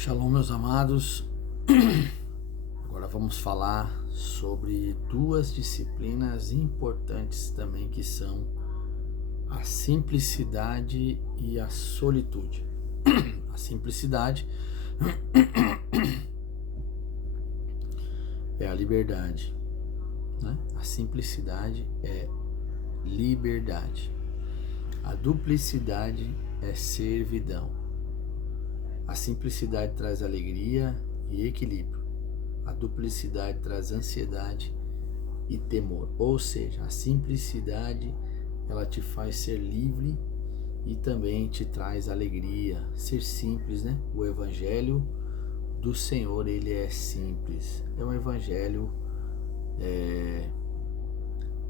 Shalom, meus amados. Agora vamos falar sobre duas disciplinas importantes também, que são a simplicidade e a solitude. A simplicidade é a liberdade, né? A simplicidade é liberdade. A duplicidade é servidão. A simplicidade traz alegria e equilíbrio. A duplicidade traz ansiedade e temor. Ou seja, a simplicidade, ela te faz ser livre e também te traz alegria. Ser simples, né? O evangelho do Senhor, ele é simples. É um evangelho,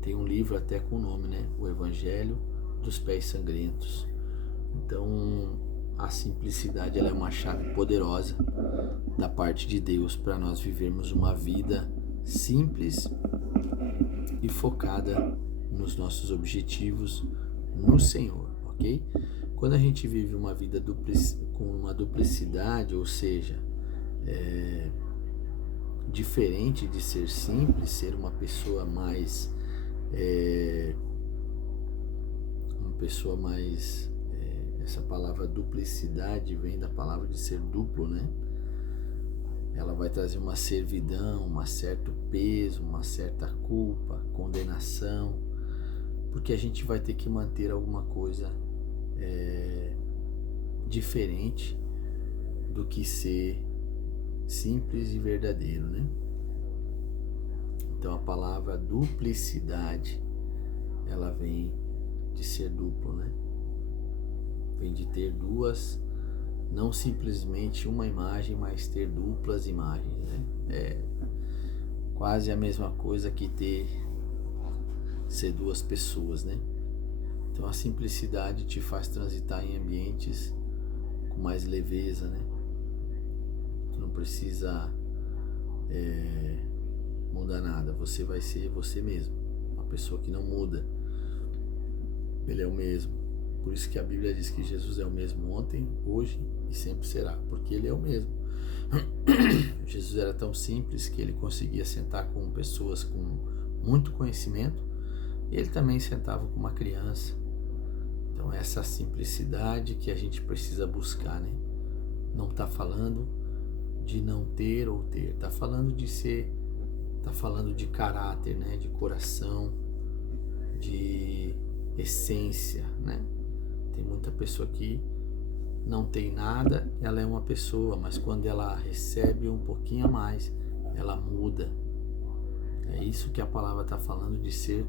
tem um livro até com o nome, né? O Evangelho dos Pés Sangrentos. Então, a simplicidade, ela é uma chave poderosa da parte de Deus para nós vivermos uma vida simples e focada nos nossos objetivos no Senhor, ok? Quando a gente vive uma vida com uma duplicidade, ou seja, diferente de ser simples, ser uma pessoa mais essa palavra duplicidade vem da palavra de ser duplo, né? Ela vai trazer uma servidão, um certo peso, uma certa culpa, condenação, porque a gente vai ter que manter alguma coisa diferente do que ser simples e verdadeiro, né? Então a palavra duplicidade, ela vem de ser duplo, né? Vem de ter duas, não simplesmente uma imagem, mas ter duplas imagens, né? É quase a mesma coisa que ser duas pessoas, né? Então a simplicidade te faz transitar em ambientes com mais leveza, né? Tu não precisa mudar nada, você vai ser você mesmo, uma pessoa que não muda. Ele é o mesmo. Por isso que a Bíblia diz que Jesus é o mesmo ontem, hoje e sempre será, porque ele é o mesmo. Jesus era tão simples que ele conseguia sentar com pessoas com muito conhecimento, e ele também sentava com uma criança. Então essa simplicidade que a gente precisa buscar, né? Não está falando de não ter ou ter, está falando de ser, está falando de caráter, né? De coração, de essência, né? Tem muita pessoa que não tem nada, ela é uma pessoa, mas quando ela recebe um pouquinho a mais, ela muda. É isso que a palavra está falando, de ser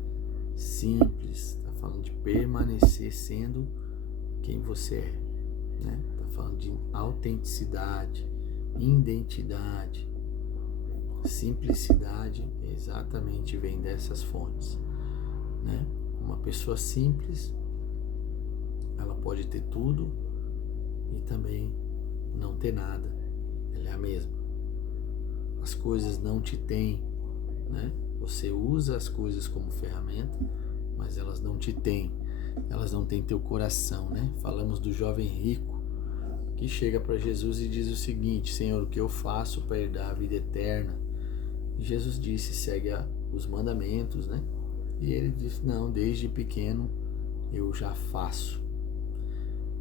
simples, está falando de permanecer sendo quem você é, né? Está falando de autenticidade, identidade. Simplicidade exatamente vem dessas fontes, né? Uma pessoa simples, ela pode ter tudo e também não ter nada. Ela é a mesma. As coisas não te têm, né? Você usa as coisas como ferramenta, mas elas não te têm. Elas não têm teu coração, né? Falamos do jovem rico que chega para Jesus e diz o seguinte: Senhor, o que eu faço para herdar a vida eterna? E Jesus disse: segue os mandamentos, né? E ele disse: não, desde pequeno eu já faço.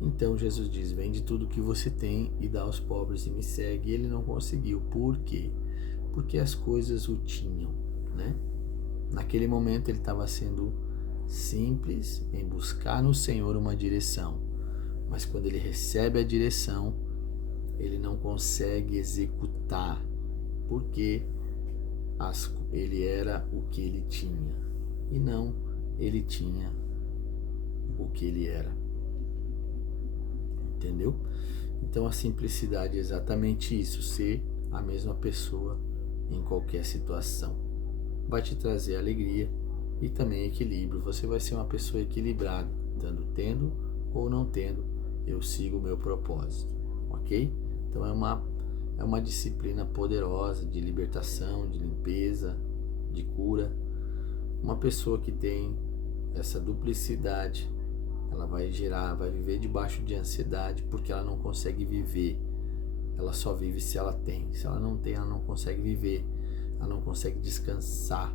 Então Jesus diz: vende tudo que você tem e dá aos pobres e me segue. E ele não conseguiu. Por quê? Porque as coisas o tinham, né? Naquele momento ele estava sendo simples em buscar no Senhor uma direção. Mas quando ele recebe a direção, ele não consegue executar. Porque ele era o que ele tinha. E não ele tinha o que ele era. Entendeu? Então a simplicidade é exatamente isso, ser a mesma pessoa em qualquer situação. Vai te trazer alegria e também equilíbrio. Você vai ser uma pessoa equilibrada, tendo ou não tendo, eu sigo o meu propósito, ok? Então é uma disciplina poderosa de libertação, de limpeza, de cura. Uma pessoa que tem essa duplicidade, ela vai viver debaixo de ansiedade, porque ela não consegue viver ela só vive se ela tem. Se ela não tem, ela não consegue viver, ela não consegue descansar,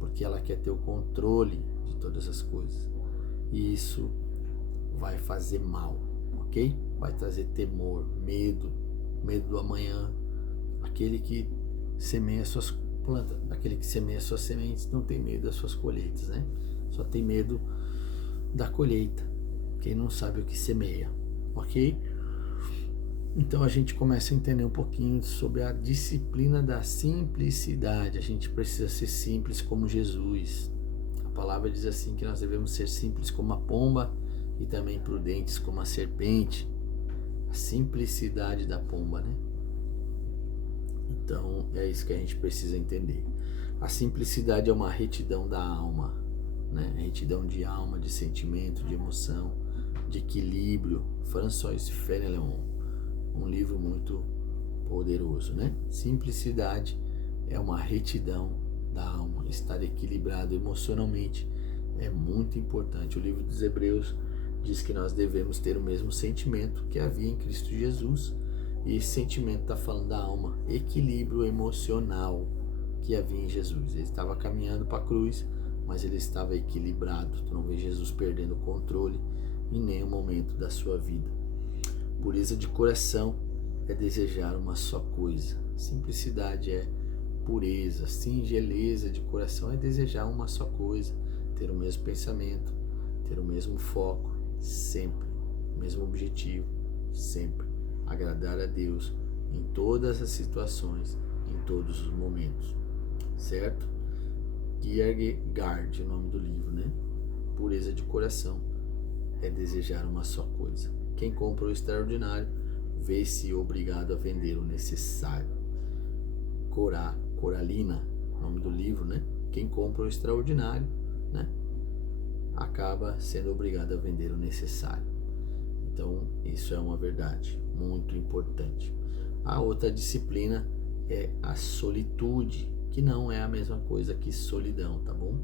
porque ela quer ter o controle de todas as coisas. E isso vai fazer mal, ok? Vai trazer temor, medo do amanhã. Aquele que semeia suas plantas, aquele que semeia suas sementes não tem medo das suas colheitas, né? Só tem medo da colheita. Quem não sabe o que semeia, ok? Então a gente começa a entender um pouquinho sobre a disciplina da simplicidade. A gente precisa ser simples como Jesus. A palavra diz assim que nós devemos ser simples como a pomba e também prudentes como a serpente. A simplicidade da pomba, né? Então é isso que a gente precisa entender. A simplicidade é uma retidão da alma, né? Retidão de alma, de sentimento, de emoção, de equilíbrio. François Fenelon, um livro muito poderoso, né? Simplicidade é uma retidão da alma, estar equilibrado emocionalmente é muito importante. O livro dos Hebreus diz que nós devemos ter o mesmo sentimento que havia em Cristo Jesus, e esse sentimento está falando da alma, equilíbrio emocional que havia em Jesus. Ele estava caminhando para a cruz, mas ele estava equilibrado. Tu não vê Jesus perdendo o controle em nenhum momento da sua vida. Pureza de coração é desejar uma só coisa. Simplicidade é pureza. Singeleza de coração é desejar uma só coisa, ter o mesmo pensamento, ter o mesmo foco, sempre, o mesmo objetivo, sempre. Agradar a Deus em todas as situações, em todos os momentos, certo? Kierkegaard, o nome do livro, né? Pureza de coração é desejar uma só coisa. Quem compra o extraordinário vê-se obrigado a vender o necessário. Coralina, nome do livro, né? Quem compra o extraordinário, né, acaba sendo obrigado a vender o necessário. Então, isso é uma verdade muito importante. A outra disciplina é a solitude, que não é a mesma coisa que solidão, tá bom?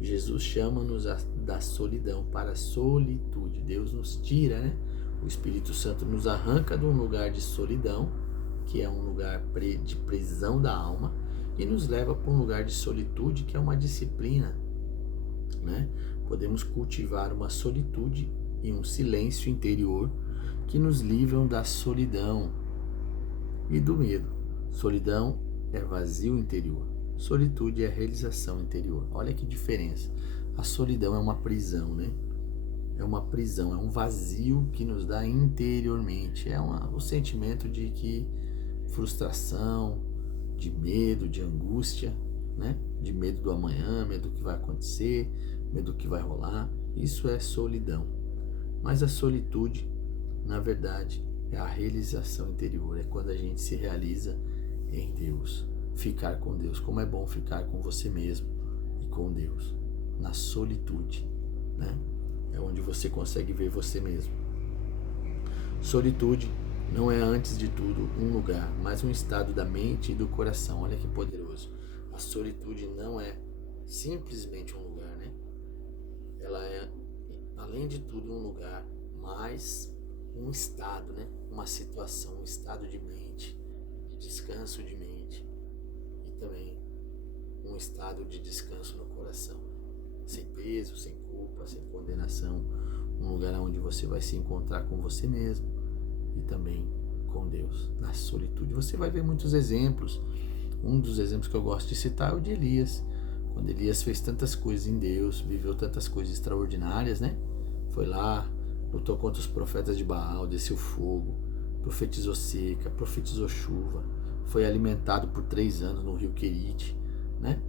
Jesus chama-nos da solidão para a solitude. Deus nos tira, né? O Espírito Santo nos arranca de um lugar de solidão, que é um lugar de prisão da alma, e nos leva para um lugar de solitude, que é uma disciplina, né? Podemos cultivar uma solitude e um silêncio interior que nos livram da solidão e do medo. Solidão é vazio interior, solitude é realização interior. Olha que diferença. A solidão é uma prisão, né? É uma prisão, é um vazio que nos dá interiormente. É o sentimento de que frustração, de medo, de angústia, né? De medo do amanhã, medo do que vai acontecer, medo do que vai rolar. Isso é solidão. Mas a solitude, na verdade, é a realização interior. É quando a gente se realiza em Deus. Ficar com Deus. Como é bom ficar com você mesmo e com Deus. Na solitude, né? É onde você consegue ver você mesmo. Solitude não é, antes de tudo, um lugar, mas um estado da mente e do coração. Olha que poderoso. A solitude não é simplesmente um lugar, né? Ela é, além de tudo, um lugar, mas um estado, né? Uma situação, um estado de mente, de descanso de mente, e também um estado de descanso no coração. Sem peso, sem culpa, sem condenação. Um lugar onde você vai se encontrar com você mesmo e também com Deus, na solitude. Você vai ver muitos exemplos. Um dos exemplos que eu gosto de citar é o de Elias. Quando Elias fez tantas coisas em Deus, viveu tantas coisas extraordinárias, né? Foi lá, lutou contra os profetas de Baal, desceu fogo, profetizou seca, profetizou chuva, foi alimentado por 3 anos no rio Querite, né?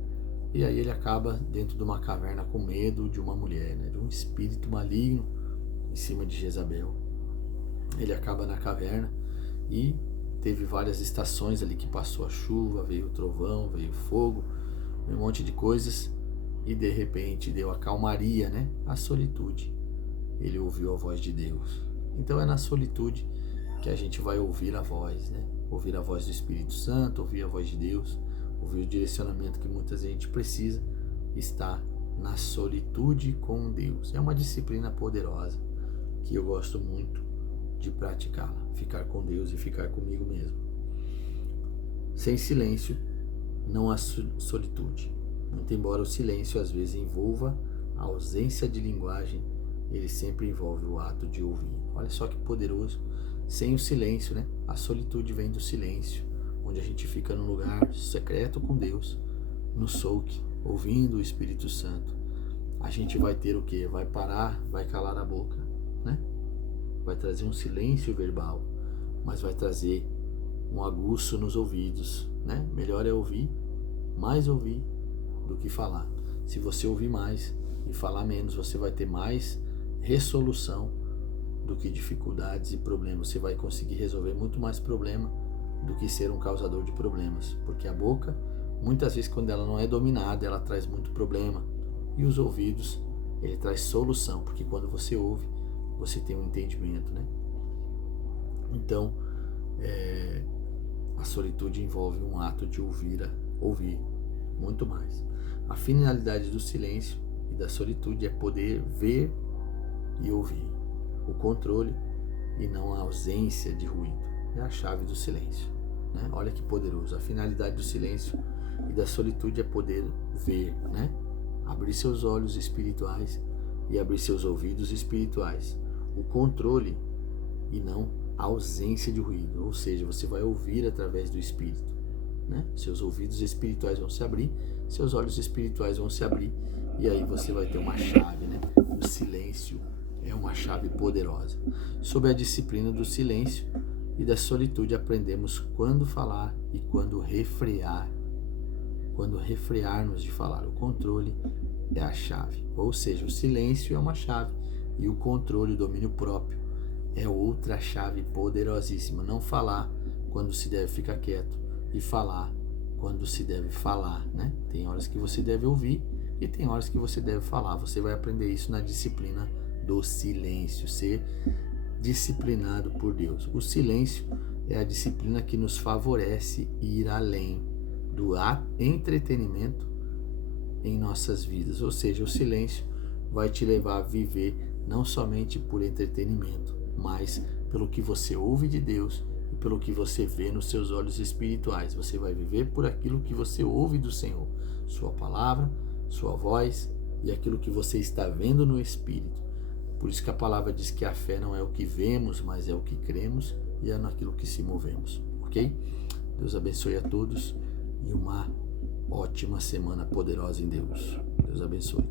E aí ele acaba dentro de uma caverna com medo de uma mulher, né? De um espírito maligno em cima de Jezabel. Ele acaba na caverna e teve várias estações ali que passou a chuva, veio o trovão, veio o fogo, um monte de coisas, e de repente deu a calmaria, né? A solitude. Ele ouviu a voz de Deus. Então é na solitude que a gente vai ouvir a voz, né? Ouvir a voz do Espírito Santo, ouvir a voz de Deus, ouvir o direcionamento que muita gente precisa, está na solitude com Deus. É uma disciplina poderosa que eu gosto muito de praticá-la, ficar com Deus e ficar comigo mesmo. Sem silêncio não há solitude. Muito embora o silêncio às vezes envolva a ausência de linguagem, ele sempre envolve o ato de ouvir. Olha só que poderoso. Sem o silêncio, né? A solitude vem do silêncio, onde a gente fica num lugar secreto com Deus, no souk, ouvindo o Espírito Santo. A gente vai ter o quê? Vai parar, vai calar a boca, né? Vai trazer um silêncio verbal, mas vai trazer um aguço nos ouvidos, né? Melhor é ouvir, mais ouvir do que falar. Se você ouvir mais e falar menos, você vai ter mais resolução do que dificuldades e problemas. Você vai conseguir resolver muito mais problema do que ser um causador de problemas, porque a boca, muitas vezes, quando ela não é dominada, ela traz muito problema. E os ouvidos, ele traz solução, porque quando você ouve, você tem um entendimento, né? Então, a solitude envolve um ato de ouvir muito mais. A finalidade do silêncio e da solitude é poder ver e ouvir. O controle e não a ausência de ruído. É a chave do silêncio, né? Olha que poderoso. A finalidade do silêncio e da solitude é poder ver, né? Abrir seus olhos espirituais e abrir seus ouvidos espirituais. O controle e não a ausência de ruído. Ou seja, você vai ouvir através do Espírito, né? Seus ouvidos espirituais vão se abrir, seus olhos espirituais vão se abrir, e aí você vai ter uma chave, né? O silêncio é uma chave poderosa. Sob a disciplina do silêncio e da solitude, aprendemos quando falar e quando refrear. Quando refrearmos de falar. O controle é a chave. Ou seja, o silêncio é uma chave e o controle, o domínio próprio, é outra chave poderosíssima. Não falar quando se deve ficar quieto e falar quando se deve falar, né? Tem horas que você deve ouvir e tem horas que você deve falar. Você vai aprender isso na disciplina do silêncio, ser disciplinado por Deus. O silêncio é a disciplina que nos favorece ir além do entretenimento em nossas vidas. Ou seja, o silêncio vai te levar a viver não somente por entretenimento, mas pelo que você ouve de Deus e pelo que você vê nos seus olhos espirituais. Você vai viver por aquilo que você ouve do Senhor, sua palavra, sua voz e aquilo que você está vendo no Espírito. Por isso que a palavra diz que a fé não é o que vemos, mas é o que cremos e é naquilo que se movemos, ok? Deus abençoe a todos e uma ótima semana poderosa em Deus. Deus abençoe.